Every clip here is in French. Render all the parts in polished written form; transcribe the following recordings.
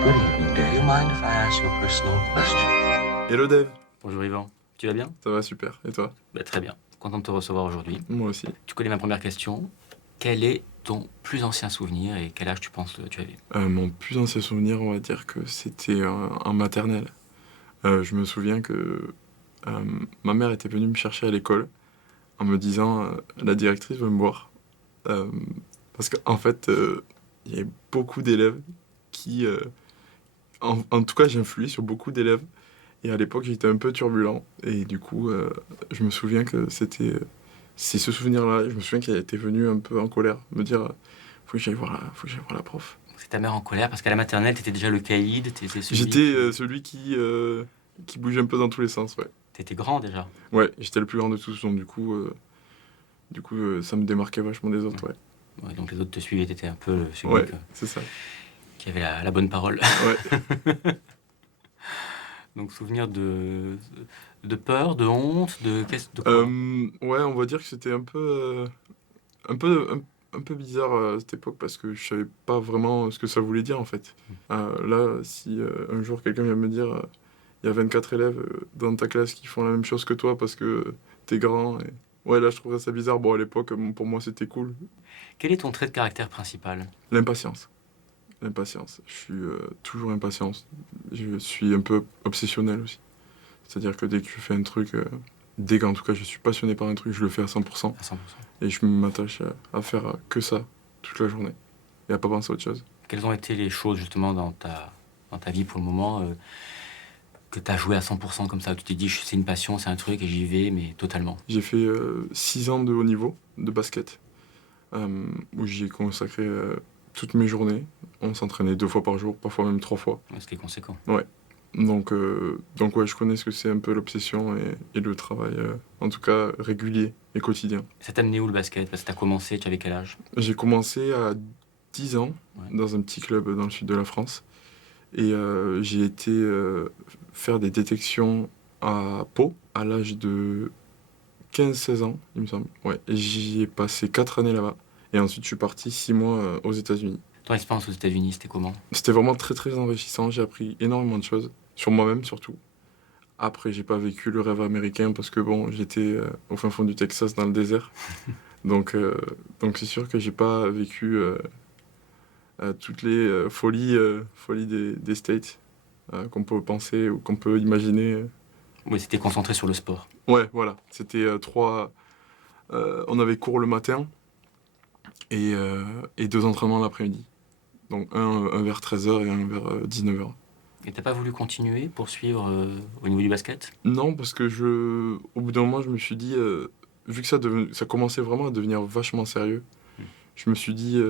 Good evening, Dave. Do you mind if I ask you a personal question? Hello Dave, Bonjour Yvan, tu vas bien? ça va super, et toi? Très bien, content de te recevoir aujourd'hui. Moi aussi. Tu connais ma première question. Quel est ton plus ancien souvenir et quel âge tu penses que tu avais? Mon plus ancien souvenir, on va dire que c'était en maternelle. Je me souviens que ma mère était venue me chercher à l'école en me disant la directrice veut me voir. Euh, Parce qu'en fait, il y avait beaucoup d'élèves qui... en tout cas, j'influais sur beaucoup d'élèves. Et à l'époque, j'étais un peu turbulent. Et du coup, je me souviens que c'est ce souvenir-là. Je me souviens qu'elle était venue un peu en colère, me dire faut que j'aille voir la prof. C'est ta mère en colère parce qu'à la maternelle, t'étais déjà le caïd, t'étais celui J'étais qui... celui qui bougeait un peu dans tous les sens, ouais. T'étais grand déjà. Ouais, j'étais le plus grand de tous, donc ça me démarquait vachement des autres, ouais. Ouais, donc les autres te suivaient, t'étais un peu celui Ouais, c'est ça. qui avait la bonne parole. Ouais. Donc souvenir de peur, de honte, de quoi? Ouais, on va dire que c'était un peu, un peu bizarre à cette époque parce que je savais pas vraiment ce que ça voulait dire en fait. Là, si un jour quelqu'un vient me dire il y a 24 élèves dans ta classe qui font la même chose que toi parce que t'es grand, et... ouais, là je trouverais ça bizarre. Bon, à l'époque, pour moi c'était cool. Quel est ton trait de caractère principal? L'impatience. L'impatience. Je suis toujours impatient. Je suis un peu obsessionnel aussi. C'est-à-dire que dès que je fais un truc, dès qu'en tout cas je suis passionné par un truc, je le fais à 100%. À 100%. Et je m'attache à faire que ça toute la journée. Et à pas penser à autre chose. Quelles ont été les choses justement dans ta vie pour le moment que tu as joué à 100% comme ça, où tu t'es dit c'est une passion, c'est un truc et j'y vais, mais totalement? J'ai fait 6 ans de haut niveau de basket, où j'y ai consacré toutes mes journées. On s'entraînait 2 fois par jour, parfois même 3 fois. Ouais, ce qui est conséquent. Ouais. Donc ouais, je connais ce que c'est un peu l'obsession et le travail, en tout cas régulier et quotidien. Ça t'a amené où le basket? Parce que t'as commencé, tu avais quel âge? J'ai commencé à 10 ans Ouais. dans un petit club dans le sud de la France. Et j'ai été faire des détections à Pau à l'âge de 15-16 ans, il me semble. Ouais, et j'y ai passé 4 années là-bas. Et ensuite, je suis parti 6 mois aux États-Unis. Ton expérience aux États-Unis, c'était comment? C'était vraiment très très enrichissant. J'ai appris énormément de choses, sur moi-même surtout. Après, j'ai pas vécu le rêve américain parce que bon, j'étais au fin fond du Texas dans le désert. Donc c'est sûr que j'ai pas vécu toutes les folies des States qu'on peut penser ou qu'on peut imaginer. Oui, c'était concentré sur le sport. Ouais, voilà. C'était on avait cours le matin et 2 entraînements l'après-midi. Donc un vers 13h et un vers 19h. Et t'as pas voulu continuer, poursuivre au niveau du basket? Non, parce que au bout d'un moment, je me suis dit, vu que ça commençait vraiment à devenir vachement sérieux, je me suis dit,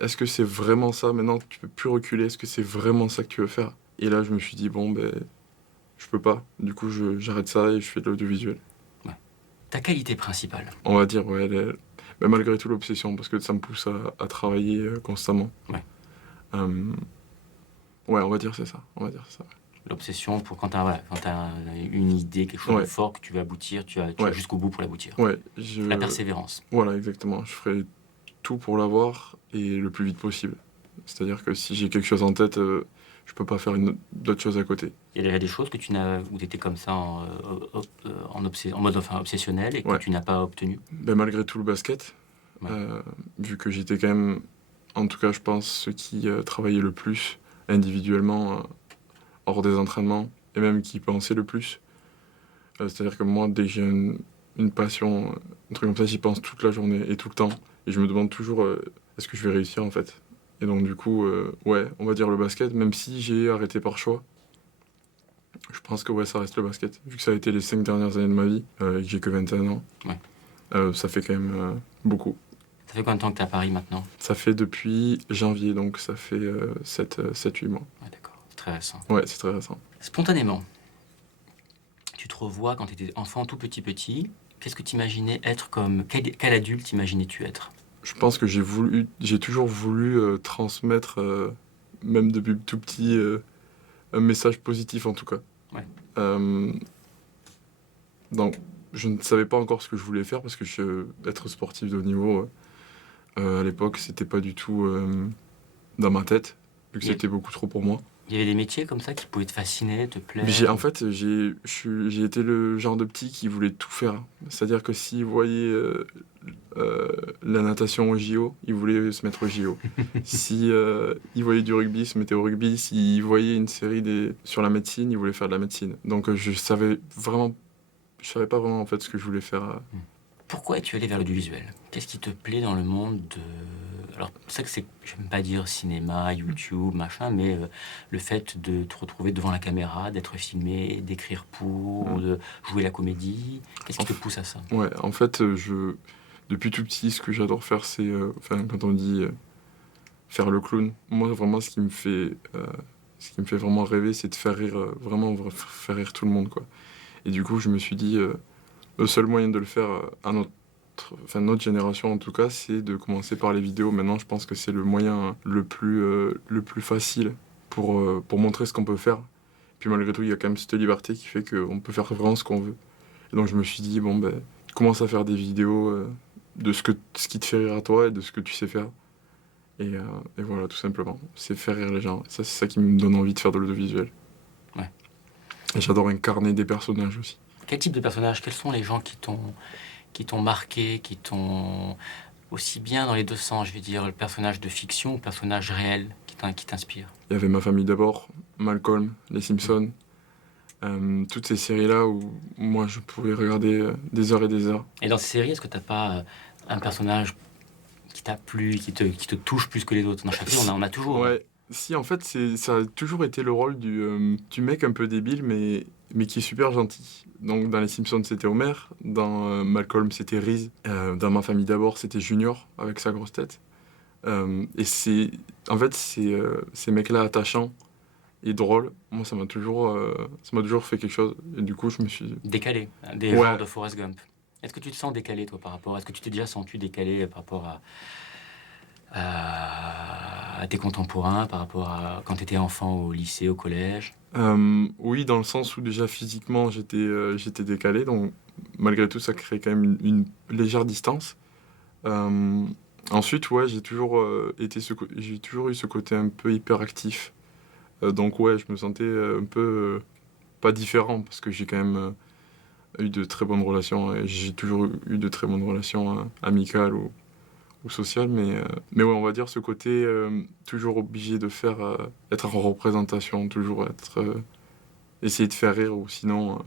est-ce que c'est vraiment ça? Maintenant, tu peux plus reculer. Est-ce que c'est vraiment ça que tu veux faire? Et là, je me suis dit, bon, ben, je peux pas. Du coup, j'arrête ça et je fais de l'audiovisuel. Ta qualité principale? On va dire, ouais, mais malgré tout l'obsession, parce que ça me pousse à travailler constamment. Ouais. Ouais, on va dire c'est ça. On va dire ça. L'obsession pour quand t'as une idée, quelque chose de Ouais. fort que tu veux aboutir, tu vas Ouais. jusqu'au bout pour l'aboutir. Ouais, La persévérance. Voilà, exactement. Je ferai tout pour l'avoir et le plus vite possible. C'est-à-dire que si j'ai quelque chose en tête, je peux pas faire d'autres choses à côté. Il y avait des choses que où tu étais comme ça en mode obsessionnel et que Ouais. tu n'as pas obtenu. Ben, malgré tout le basket, Ouais. vu que j'étais quand même, en tout cas je pense, ceux qui travaillaient le plus individuellement hors des entraînements et même qui pensaient le plus. C'est-à-dire que moi, dès que j'ai une passion, un truc comme ça, j'y pense toute la journée et tout le temps. Et je me demande toujours est-ce que je vais réussir en fait. Et donc du coup, ouais, on va dire le basket, même si j'ai arrêté par choix. Je pense que ouais, ça reste le basket. Vu que ça a été les 5 dernières années de ma vie, et que j'ai que 21 ans, Ouais. ça fait quand même beaucoup. Ça fait combien de temps que tu es à Paris maintenant? Ça fait depuis janvier, donc ça fait 7-8 mois. Ouais, d'accord, c'est très récent. Ouais, c'est très récent. Spontanément, tu te revois quand tu étais enfant tout petit, qu'est-ce que tu imaginais être comme... Quel adulte imaginais-tu être? Je pense que j'ai toujours voulu transmettre, même depuis tout petit, un message positif en tout cas. Ouais. Donc, je ne savais pas encore ce que je voulais faire parce que être sportif de haut niveau, à l'époque, c'était pas du tout dans ma tête. vu que Yeah. c'était beaucoup trop pour moi. Il y avait des métiers comme ça qui pouvaient te fasciner, te plaire. En fait, j'ai été le genre de petit qui voulait tout faire. C'est-à-dire que s'il voyait euh, la natation au JO, il voulait se mettre au JO. Si il voyait du rugby, il se mettait au rugby. S'il voyait une série sur la médecine, il voulait faire de la médecine. Donc je savais pas vraiment en fait ce que je voulais faire. Pourquoi es-tu allé vers l'audiovisuel? Qu'est-ce qui te plaît dans le monde de... Alors, c'est que j'aime pas dire cinéma, YouTube, machin, mais le fait de te retrouver devant la caméra, d'être filmé, d'écrire pour, de jouer la comédie, qu'est-ce qui te pousse à ça? Ouais, en fait, depuis tout petit, ce que j'adore faire, c'est, quand on dit faire le clown, moi vraiment ce qui me fait vraiment rêver, c'est de faire rire, faire rire tout le monde, quoi. Et du coup, je me suis dit, le seul moyen de le faire notre génération en tout cas, c'est de commencer par les vidéos. Maintenant, je pense que c'est le moyen le plus facile pour montrer ce qu'on peut faire. Puis malgré tout, il y a quand même cette liberté qui fait qu'on peut faire vraiment ce qu'on veut. Et donc je me suis dit, bon ben, commence à faire des vidéos de ce qui te fait rire à toi et de ce que tu sais faire. Et voilà, tout simplement. C'est faire rire les gens. Ça, c'est ça qui me donne envie de faire de l'audiovisuel. Ouais. Et j'adore incarner des personnages aussi. Quel type de personnage? Quels sont les gens qui t'ont marqué, qui t'ont... Aussi bien dans les deux sens, je veux dire, le personnage de fiction ou le personnage réel qui t'inspire? Il y avait Ma famille d'abord, Malcolm, Les Simpsons, toutes ces séries-là où moi je pouvais regarder des heures et des heures. Et dans ces séries, est-ce que t'as pas un personnage qui t'a plu, qui te touche plus que les autres? Dans chaque série, on a toujours. Ouais, si en fait ça a toujours été le rôle du mec un peu débile mais qui est super gentil. Donc dans Les Simpsons c'était Homer, dans Malcolm c'était Reese, dans Ma famille d'abord c'était Junior avec sa grosse tête. Et en fait ces mecs-là attachants et drôles, moi ça m'a toujours fait quelque chose. Et du coup je me suis... Décalé, des Ouais. genres de Forrest Gump. Est-ce que tu te sens décalé, toi, par rapport... Est-ce que tu t'es déjà senti décalé par rapport à tes contemporains, par rapport à quand tu étais enfant au lycée, au collège? Oui, dans le sens où déjà physiquement j'étais décalé, donc malgré tout ça crée quand même une légère distance. Ensuite, ouais, j'ai toujours eu ce côté un peu hyperactif. Donc ouais, je me sentais un peu pas différent parce que j'ai quand même eu de très bonnes relations et j'ai toujours eu de très bonnes relations amicales ou sociales, mais ouais, on va dire ce côté toujours obligé de faire être en représentation, toujours essayer de faire rire ou sinon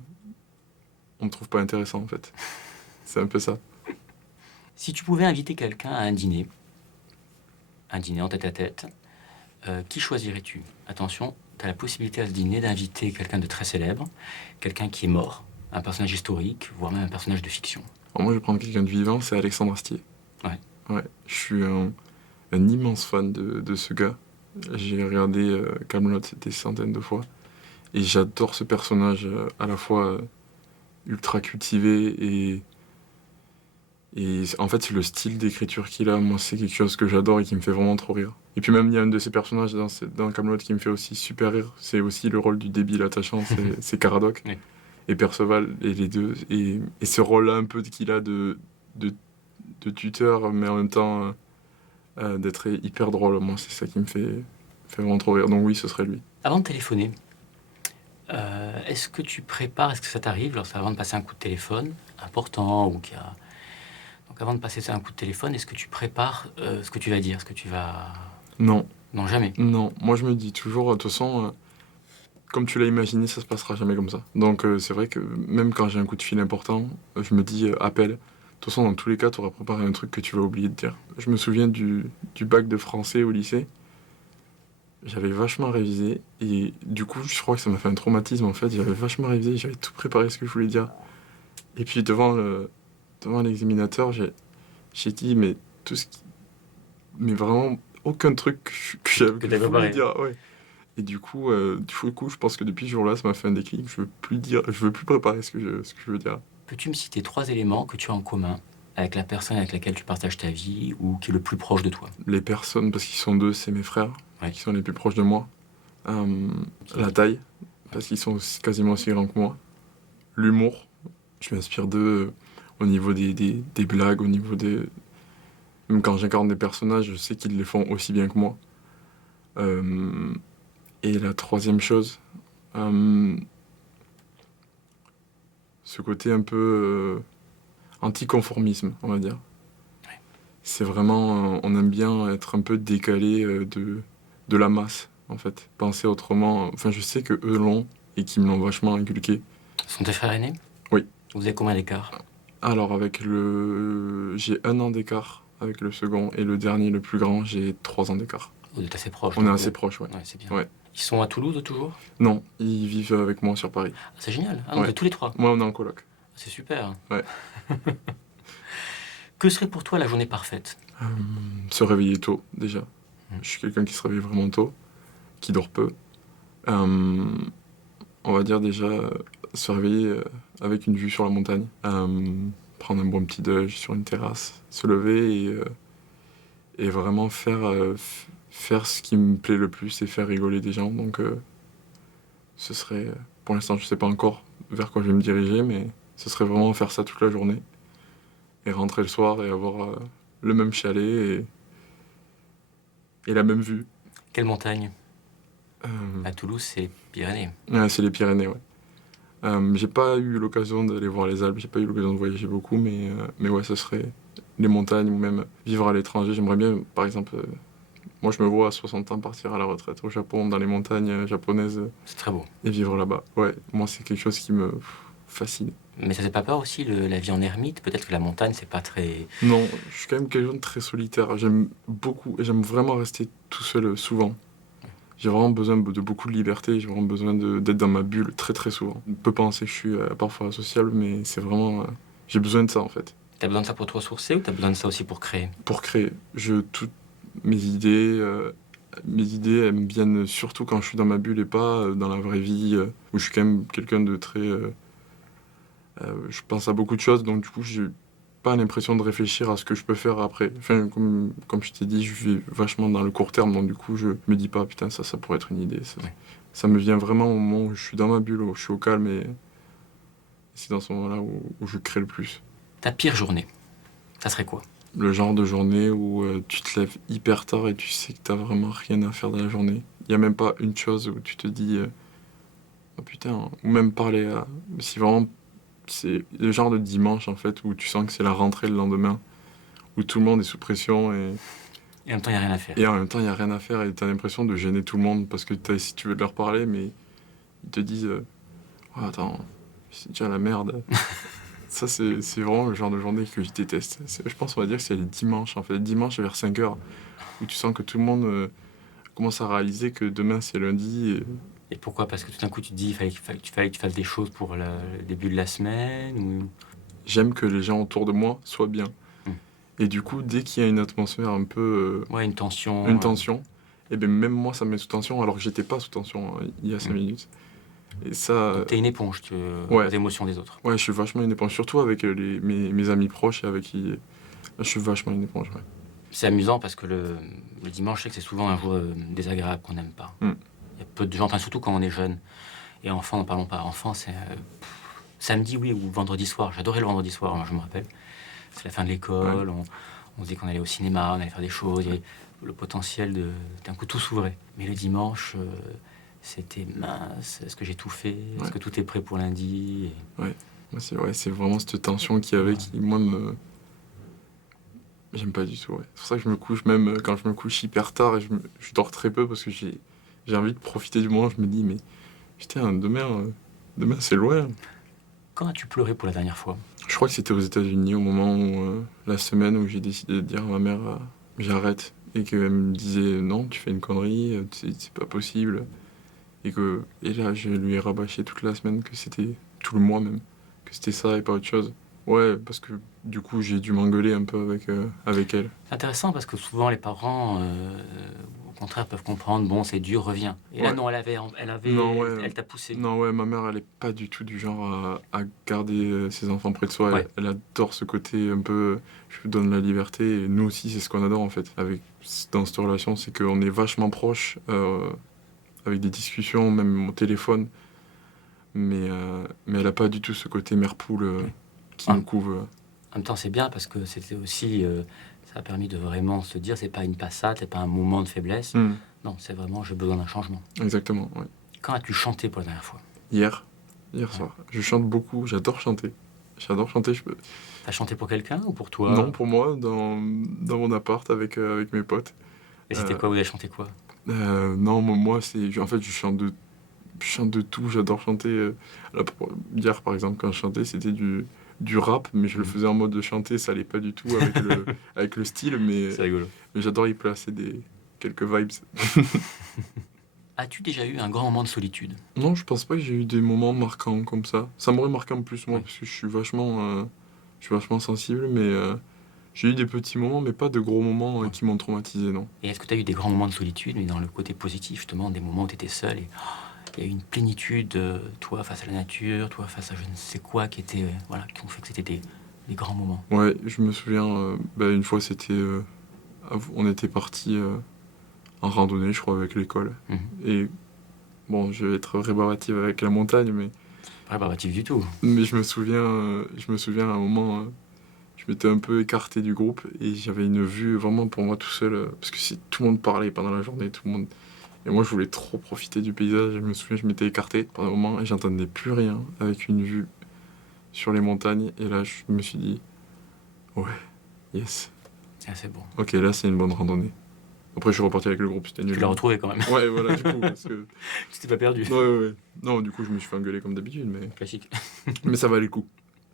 on me trouve pas intéressant en fait. C'est un peu ça. Si tu pouvais inviter quelqu'un à un dîner en tête-à-tête, qui choisirais-tu? Attention, tu as la possibilité à ce dîner d'inviter quelqu'un de très célèbre, quelqu'un qui est mort, un personnage historique, voire même un personnage de fiction. Alors moi je vais prendre quelqu'un de vivant, c'est Alexandre Astier. Ouais. Ouais, je suis un immense fan de ce gars. J'ai regardé Kaamelott des centaines de fois. Et j'adore ce personnage à la fois ultra cultivé et en fait le style d'écriture qu'il a, moi c'est quelque chose que j'adore et qui me fait vraiment trop rire. Et puis même il y a un de ces personnages dans Kaamelott qui me fait aussi super rire. C'est aussi le rôle du débile attachant, c'est Caradoc. Oui. Et Perceval, et les deux. Et ce rôle-là un peu qu'il a de tuteur, mais en même temps d'être hyper drôle. Moi, c'est ça qui me fait vraiment trop rire. Donc oui, ce serait lui. Avant de téléphoner, est-ce que ça t'arrive, avant de passer un coup de téléphone important ou qu'il y a... Donc avant de passer un coup de téléphone, est-ce que tu prépares ce que tu vas dire, ce que tu vas... Non, Non, jamais. non. Moi, je me dis toujours, de toute façon, comme tu l'as imaginé, ça se passera jamais comme ça. Donc c'est vrai que même quand j'ai un coup de fil important, je me dis, appelle. De toute façon, dans tous les cas, tu auras préparé un truc que tu vas oublier de dire. Je me souviens du bac de français au lycée. J'avais vachement révisé et du coup, je crois que ça m'a fait un traumatisme en fait. J'avais vachement révisé, j'avais tout préparé ce que je voulais dire. Et puis devant l'examinateur, j'ai dit mais mais vraiment aucun truc que je t'avais voulais préparé. dire. Ouais. Et du coup, je pense que depuis ce jour-là, ça m'a fait un déclic. Je veux plus préparer ce que je veux dire. Peux-tu me citer 3 éléments que tu as en commun avec la personne avec laquelle tu partages ta vie ou qui est le plus proche de toi? Les personnes, parce qu'ils sont deux, c'est mes frères, Ouais. qui sont les plus proches de moi. La taille, parce qu'ils sont quasiment aussi grands que moi. L'humour, je m'inspire d'eux au niveau des blagues, au niveau des... Même quand j'incarne des personnages, je sais qu'ils les font aussi bien que moi. Euh, et la troisième chose, euh, ce côté un peu anticonformisme, on va dire. Ouais. C'est vraiment, on aime bien être un peu décalé de la masse, en fait. Penser autrement. Enfin, je sais que eux l'ont et qu'ils me l'ont vachement inculqué. Ce sont tes frères aînés? Oui. Vous avez combien d'écart? Alors, j'ai 1 an d'écart avec le second et le dernier, le plus grand, j'ai 3 ans d'écart. Vous êtes assez proches. On est donc, assez proches, ouais. ouais, c'est bien. Ouais. Ils sont à Toulouse toujours? Non, ils vivent avec moi sur Paris. Ah, c'est génial. Ah, Ouais. vous êtes tous les trois. Moi, on est en coloc. C'est super. Ouais. Que serait pour toi la journée parfaite? Se réveiller tôt, déjà. Je suis quelqu'un qui se réveille vraiment tôt, qui dort peu. On va dire déjà se réveiller avec une vue sur la montagne, prendre un bon petit déj sur une terrasse, se lever et vraiment faire ce qui me plaît le plus et faire rigoler des gens. Donc ce serait, pour l'instant je sais pas encore vers quoi je vais me diriger, mais ce serait vraiment faire ça toute la journée et rentrer le soir et avoir le même chalet et la même vue. Quelle montagne? Euh, À Toulouse, c'est les Pyrénées. c'est les Pyrénées, ouais. J'ai pas eu l'occasion d'aller voir les Alpes, j'ai pas eu l'occasion de voyager beaucoup, mais ouais, ce serait les montagnes ou même vivre à l'étranger. J'aimerais bien, par exemple, moi je me vois à 60 ans partir à la retraite au Japon, dans les montagnes japonaises C'est très beau. et vivre là-bas. Ouais, moi c'est quelque chose qui me fascine. Mais ça fait pas peur aussi, la vie en ermite? Peut-être que la montagne, c'est pas très... Non, je suis quand même quelqu'un de très solitaire. J'aime beaucoup et j'aime vraiment rester tout seul souvent. J'ai vraiment besoin de beaucoup de liberté, j'ai vraiment besoin d'être dans ma bulle très très souvent. On peut penser que je suis parfois sociable, mais c'est vraiment... j'ai besoin de ça en fait. T'as besoin de ça pour te ressourcer ou t'as besoin de ça aussi pour créer? Pour créer, toutes mes idées, elles me viennent surtout quand je suis dans ma bulle et pas dans la vraie vie, où je suis quand même quelqu'un de très... je pense à beaucoup de choses, donc du coup j'ai pas l'impression de réfléchir à ce que je peux faire après. Enfin, comme je t'ai dit, je vis vachement dans le court terme, donc du coup, je me dis pas, putain, ça pourrait être une idée. Ouais. Ça me vient vraiment au moment où je suis dans ma bulle, où je suis au calme, et c'est dans ce moment-là où je crée le plus. Ta pire journée, ça serait quoi? Le genre de journée où tu te lèves hyper tard et tu sais que t'as vraiment rien à faire dans la journée. Il y a même pas une chose où tu te dis, oh putain, ou même parler à... Si vraiment c'est le genre de dimanche en fait où tu sens que c'est la rentrée le lendemain, où tout le monde est sous pression Et en même temps, il n'y a rien à faire. et en même temps il n'y a rien à faire et tu as l'impression de gêner tout le monde parce que si tu veux leur parler, mais ils te disent oh, attends, c'est déjà la merde. Ça, c'est vraiment le genre de journée que je déteste. Je pense on va dire que c'est le dimanche en fait, le dimanche vers 5 h, où tu sens que tout le monde commence à réaliser que demain c'est lundi. Et pourquoi? Parce que tout d'un coup, tu te dis, il fallait que tu fasses des choses pour le début de la semaine ou... J'aime que les gens autour de moi soient bien. Mm. Et du coup, dès qu'il y a une atmosphère un peu Ouais, une tension. une tension, et bien même moi ça me met sous tension alors que j'étais pas sous tension il y a 5 minutes. Et ça, Donc, t'es une éponge ouais. aux émotions des autres. ouais, je suis vachement une éponge, surtout avec mes amis proches et avec qui je suis vachement une éponge. Ouais. C'est amusant parce que le dimanche, je sais que c'est souvent un jour désagréable qu'on n'aime pas. Mm. Il y a peu de gens, enfin surtout quand on est jeune. Et enfant, n'en parlons pas. Enfant, c'est samedi, oui, ou vendredi soir. J'adorais le vendredi soir, moi, je me rappelle. C'est la fin de l'école, on se dit qu'on allait au cinéma, on allait faire des choses. Il y avait le potentiel d'un coup tout s'ouvrait. Mais le dimanche, c'était mince. Est-ce que j'ai tout fait? Est-ce Ouais. que tout est prêt pour lundi? Moi, c'est vraiment cette tension qu'il y avait qui, moi, j'aime pas du tout. Ouais. C'est pour ça que je me couche, même quand je me couche hyper tard, et je dors très peu parce que j'ai envie de profiter du moment. Je me dis, mais putain, demain c'est loin. Quand as-tu pleuré pour la dernière fois? Je crois que c'était aux États-Unis au moment où, la semaine où j'ai décidé de dire à ma mère, j'arrête. Et qu'elle me disait, non, tu fais une connerie, c'est pas possible. Et là, je lui ai rabâché toute la semaine que c'était, tout le mois même, que c'était ça et pas autre chose. Ouais, parce que du coup, j'ai dû m'engueuler un peu avec elle. C'est intéressant parce que souvent les parents, au contraire, peuvent comprendre, bon, c'est dur, reviens. Et là, Ouais. non, Non, ouais. elle t'a poussé. Non, ouais, ma mère, elle est pas du tout du genre à garder ses enfants près de soi. Ouais. Elle adore ce côté un peu, je lui donne la liberté. Et nous aussi, c'est ce qu'on adore en fait. Dans cette relation, c'est qu'on est vachement proches, avec des discussions, même au téléphone. Mais elle a pas du tout ce côté mère-poule qui Ah. nous couve. En même temps, c'est bien parce que c'était aussi, ça a permis de vraiment se dire, c'est pas une passade, c'est pas un moment de faiblesse. Hmm. Non, c'est vraiment j'ai besoin d'un changement. Exactement, ouais. Quand as-tu chanté pour la dernière fois? Hier soir. Je chante beaucoup, j'adore chanter. Je peux... T'as chanté pour quelqu'un ou pour toi? Non, pour moi, dans mon appart avec mes potes. Et c'était Euh, quoi? Vous avez chanté quoi? non, moi, en fait, je chante de tout, j'adore chanter. Là, hier, par exemple, quand je chantais, c'était du rap, mais je le faisais en mode de chanter, ça allait pas du tout avec le style, C'est rigolo. mais j'adore y placer quelques vibes. As-tu déjà eu un grand moment de solitude? Non, je pense pas que j'ai eu des moments marquants comme ça. Ça m'aurait marqué en plus, moi, Oui. parce que je suis vachement sensible, mais j'ai eu des petits moments, mais pas de gros moments qui m'ont traumatisé, non. Et est-ce que tu as eu des grands moments de solitude, mais dans le côté positif, justement, des moments où tu étais seul et il y a eu une plénitude, toi face à la nature, toi face à je ne sais quoi, qui était, voilà, qui ont fait que c'était des grands moments. Ouais, je me souviens, une fois, on était partis en randonnée, je crois, avec l'école. Mhm. Et bon, je vais être rébarbatif avec la montagne, Pas rébarbatif du tout. mais je me souviens à un moment, je m'étais un peu écarté du groupe et j'avais une vue vraiment pour moi tout seul, parce que tout le monde parlait pendant la journée, tout le monde. Et moi, je voulais trop profiter du paysage. Je me souviens, je m'étais écarté pendant un moment et j'entendais plus rien avec une vue sur les montagnes. Et là, je me suis dit, ouais, yes. C'est bon. Ok, là, c'est une bonne randonnée. Après, je suis reparti avec le groupe, c'était nul. Tu l'as retrouvé quand même. Ouais, voilà, du coup, parce que... Tu t'es pas perdu. Ouais. Non, du coup, je me suis fait engueuler comme d'habitude, Classique. mais ça valait le coup.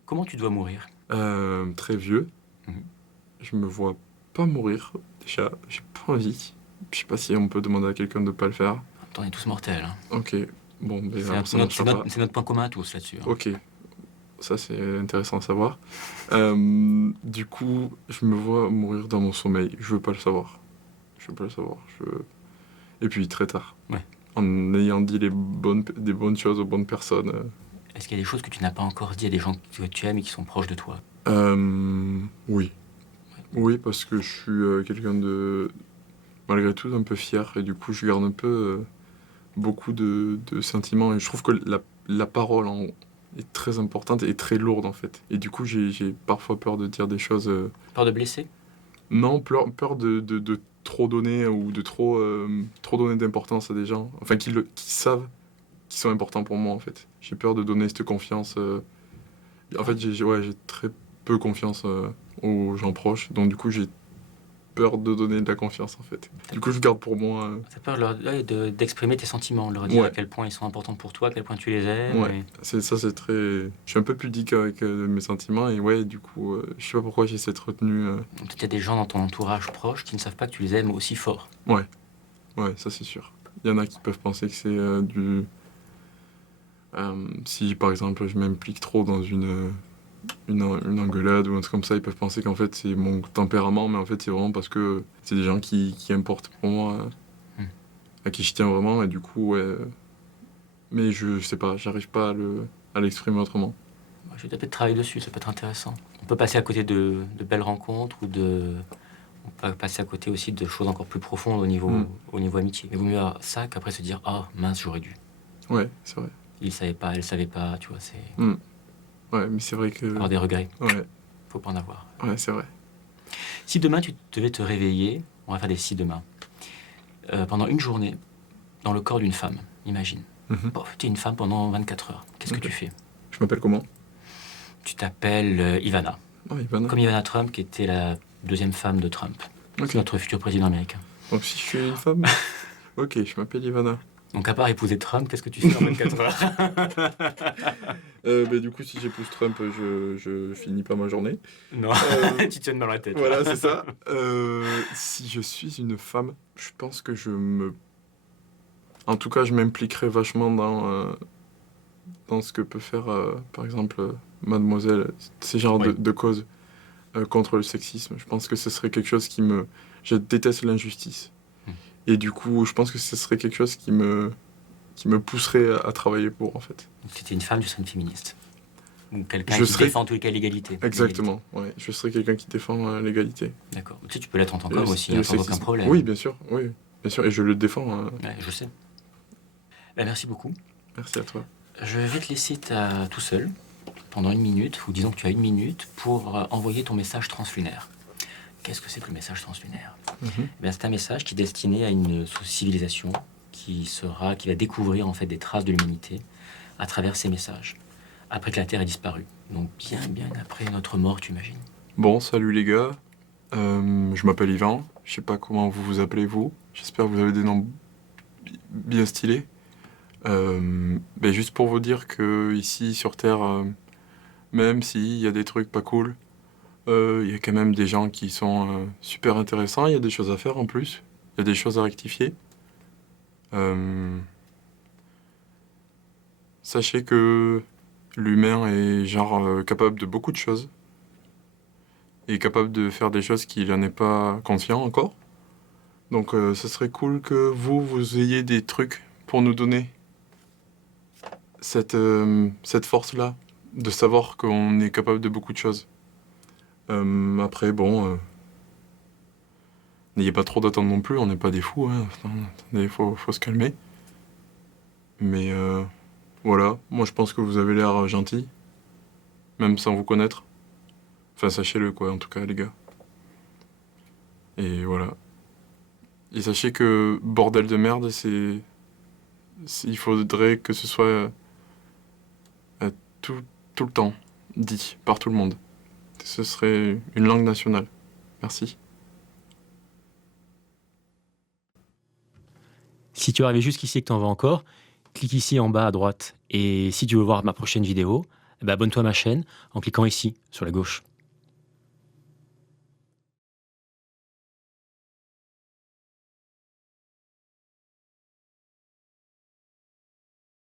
Comment tu dois mourir? Très vieux. Mhm. Je me vois pas mourir. Déjà, j'ai pas envie. Je sais pas si on peut demander à quelqu'un de pas le faire. On est tous mortels. Hein. Ok, bon, mais C'est alors ça notre, marchera pas. c'est notre point commun à tous là-dessus. Hein. Ok, ça c'est intéressant à savoir. Du coup, je me vois mourir dans mon sommeil. Je veux pas le savoir. Et puis très tard. Ouais. En ayant dit des bonnes choses aux bonnes personnes. Est-ce qu'il y a des choses que tu n'as pas encore dit à des gens que tu aimes et qui sont proches de toi? Oui. Oui, parce que je suis quelqu'un de, malgré tout, un peu fier. Et du coup, je garde un peu beaucoup de sentiments. Et je trouve que la parole est très importante et très lourde, en fait. Et du coup, j'ai parfois peur de dire des choses... Peur de blesser? Non, peur de trop donner ou de trop donner d'importance à des gens. Enfin, qui savent qui sont importants pour moi, en fait. J'ai peur de donner cette confiance. En fait, j'ai très peu confiance aux gens proches. Donc, du coup, j'ai peur de donner de la confiance, en fait. Du coup, je garde pour moi. T'as peur d'exprimer tes sentiments, de leur dire Ouais. à quel point ils sont importants pour toi, à quel point tu les aimes. Ouais, c'est très... Je suis un peu pudique avec mes sentiments et ouais, du coup, je sais pas pourquoi j'ai cette retenue. Peut-être qu'il y a des gens dans ton entourage proche qui ne savent pas que tu les aimes aussi fort. Ouais, ça c'est sûr. Il y en a qui peuvent penser que c'est si par exemple je m'implique trop dans une engueulade ou un truc comme ça, ils peuvent penser qu'en fait c'est mon tempérament, mais en fait c'est vraiment parce que c'est des gens qui importent pour moi, à qui je tiens vraiment et du coup, ouais. Mais je sais pas, j'arrive pas à l'exprimer autrement. Je vais peut-être travailler dessus, ça peut être intéressant. On peut passer à côté de belles rencontres ou on peut passer à côté aussi de choses encore plus profondes au niveau amitié. Mais vaut mieux avoir ça qu'après se dire ah mince j'aurais dû. Ouais, c'est vrai. Il savait pas, elle savait pas, tu vois, c'est Ouais, mais c'est vrai que... avoir des regrets. Ouais, Faut pas en avoir. ouais, c'est vrai. Si demain tu devais te réveiller, on va faire des si demain, pendant une journée, dans le corps d'une femme, imagine. Mhm. Bon, tu es une femme pendant 24 heures. Qu'est-ce que Ok. tu fais? Je m'appelle comment? Tu t'appelles Ivana. Ah, Ivana. Comme Ivana Trump, qui était la deuxième femme de Trump. Ok. C'est notre futur président américain. Donc si je suis une femme, ok, je m'appelle Ivana. Donc à part épouser Trump, qu'est-ce que tu fais en 24 heures? Du coup, si j'épouse Trump, je finis pas ma journée. Non, tu tiens dans la tête. Voilà, c'est ça. Si je suis une femme, je pense que en tout cas, je m'impliquerai vachement dans ce que peut faire, par exemple, Mademoiselle, ces genres Oui. de causes contre le sexisme. Je pense que ce serait quelque chose Je déteste l'injustice. Et du coup, je pense que ce serait quelque chose qui me pousserait à travailler pour, en fait. Donc, si tu es une femme, tu serais une féministe. Ou quelqu'un Je qui serais- défend en tous les cas l'égalité. Exactement, ouais. Je serais quelqu'un qui défend l'égalité. D'accord. Tu sais, tu peux l'être en tant Et qu'homme le- aussi, et le sans aucun sexisme. problème. Oui, bien sûr, oui. Bien sûr, et je le défends. Ouais, je sais. Ben, merci beaucoup. Merci à toi. Je vais te laisser tout seul pendant 1 minute, ou disons que tu as 1 minute, pour envoyer ton message translunaire. qu'est-ce que c'est que le message translunaire? Mhm. Eh bien, c'est un message qui est destiné à une civilisation qui va découvrir en fait des traces de l'humanité à travers ces messages, après que la Terre ait disparu. Donc bien après notre mort, tu imagines. Bon, salut les gars. Je m'appelle Yvan. Je sais pas comment vous vous appelez vous. J'espère que vous avez des noms bien stylés. Juste pour vous dire que ici sur Terre, même s'il y a des trucs pas cool, il y a quand même des gens qui sont super intéressants. Il y a des choses à faire en plus. Il y a des choses à rectifier. Sachez que l'humain est capable de beaucoup de choses. Et capable de faire des choses qu'il n'en est pas conscient encore. Donc ce serait cool que vous ayez des trucs pour nous donner cette force-là, de savoir qu'on est capable de beaucoup de choses. Après, bon, n'ayez pas trop d'attentes non plus, on n'est pas des fous, hein. Attendez, faut se calmer. Mais voilà, moi je pense que vous avez l'air gentil, même sans vous connaître. Enfin, sachez-le, quoi, en tout cas, les gars. Et voilà. Et sachez que bordel de merde, il faudrait que ce soit tout le temps dit par tout le monde. Ce serait une langue nationale. Merci. Si tu es arrivé jusqu'ici et que tu en veux encore, clique ici en bas à droite. Et si tu veux voir ma prochaine vidéo, abonne-toi à ma chaîne en cliquant ici sur la gauche.